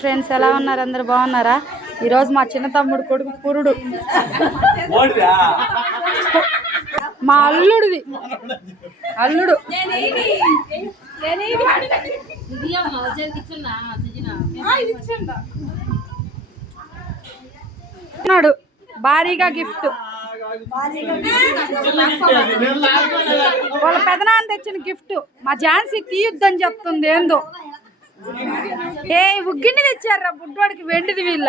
Friends ఎలా ఉన్నారు? అందరు బాగున్నారా? ఈరోజు మా చిన్న తమ్ముడు కొడుకు పురుడు, మా అల్లుడిది. అల్లుడు భారీగా గిఫ్ట్. వాళ్ళ పెదనాన్న తెచ్చిన గిఫ్ట్. మా ఝాన్సీ తీయొద్దని చెప్తుంది. ఏందో ఏ ఉగ్గిని తెచ్చారా బుడ్డోడికి, వెండిది వీళ్ళ.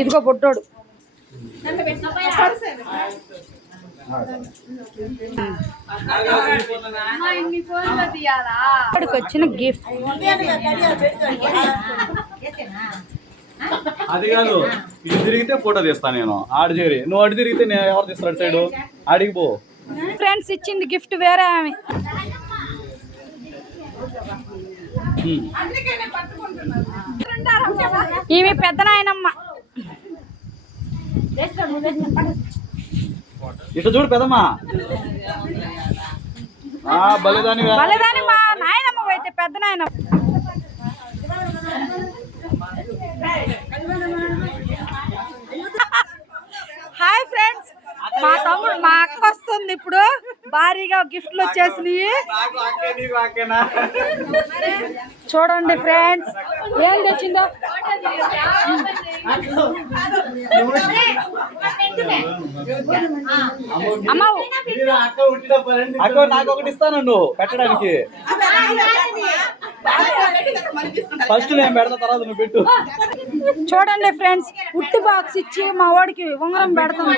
ఇదిగో బుడ్డోడు. వచ్చిన గిఫ్ట్ అది కాదు, ఇది తిరిగితే ఫోటో తీస్తాను నేను. ఆడు చేరి నువ్వు అటు తిరిగితే నేను ఎవరు తీస్తాడు సైడు ఆడికి పో. ఫ్రెండ్స్ ఇచ్చింది గిఫ్ట్ వేరే ఆమె. ఈమె పెద్ద నాయనమ్మ. ఇటు చూడు పెద్దమ్మా. బలిదాని మా నాయనమ్మ అయితే పెద్ద నాయనమ్మ. హాయ్ ఫ్రెండ్స్, మా తమ్ముడు మా అక్క వస్తుంది ఇప్పుడు. భారీగా గిఫ్ట్లు వచ్చేసినాయి చూడండి ఫ్రెండ్స్. ఏం తెచ్చిందో అమ్మ. నాకు ఒకటి ఇస్తాను నువ్వు పెట్టడానికి. ఫస్ట్ నేను పెడతా, తర్వాత నువ్వు పెట్టు. చూడండి ఫ్రెండ్స్, ఉట్టి బాక్స్ ఇచ్చి మా వాడికి ఉంగరం పెడతాం.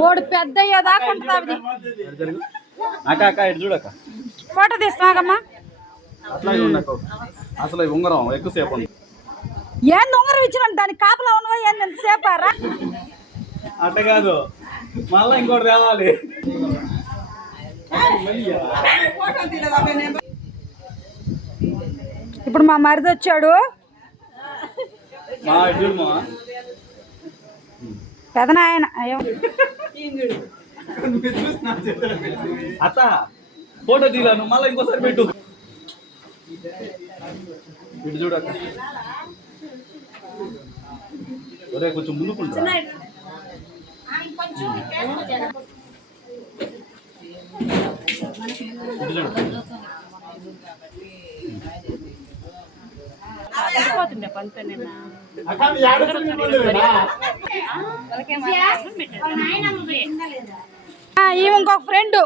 వాడు పెద్ద అయ్యేదాకా ఉంటుంది. చూడక ఫోటో తీస్తున్నాకమ్మా. అసలు ఉంగరం ఎక్కువసేపు ఉంది. ఏంది ఉంగరం ఇచ్చిన దానికి కాపలా ఉన్నవా? ఏంది ఎంతసేపు రా? అట్ట కాదు, మళ్ళా ఇంకోటి తేవాలి. ఇప్పుడు మా మరిది వచ్చాడు. పెదనాయన అత్త ఫోటో తీరాను, మళ్ళీ ఇంకోసారి పెట్టు. ఇటు చూడక కొంచెం ముందుకుంటా. ఈమె ఇంకొక ఫ్రెండ్.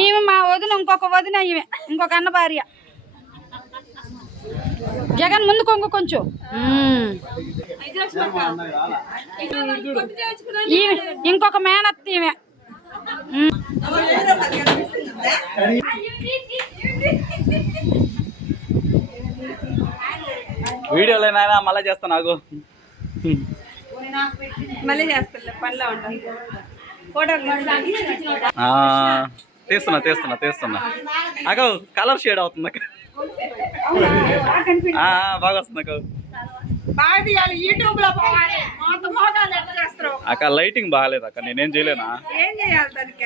ఈమె మా వదిన, ఇంకొక వదిన. ఈమె ఇంకొక అన్న భార్య. జగన్ ముందు కొంచెం. ఇంకొక మేనత్త ఈమె. వీడియోలేనా మళ్ళీ చేస్తా. నాకు మళ్ళీ చేస్తా. పనిలో ఉంటాను. తీస్తున్నా అక్క. కలర్ షేడ్ అవుతుంది అక్క. బాగా వస్తుంది అక్క. అక్క లైటింగ్ బాగాలేదు అక్క, నేనేం చేయలేనా?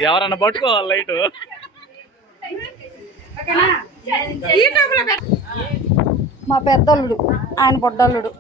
ఎవరన్నా పట్టుకోవాలి లైట్. మా పెద్దల్లుడు, ఆయన పొడ్డల్లుడు.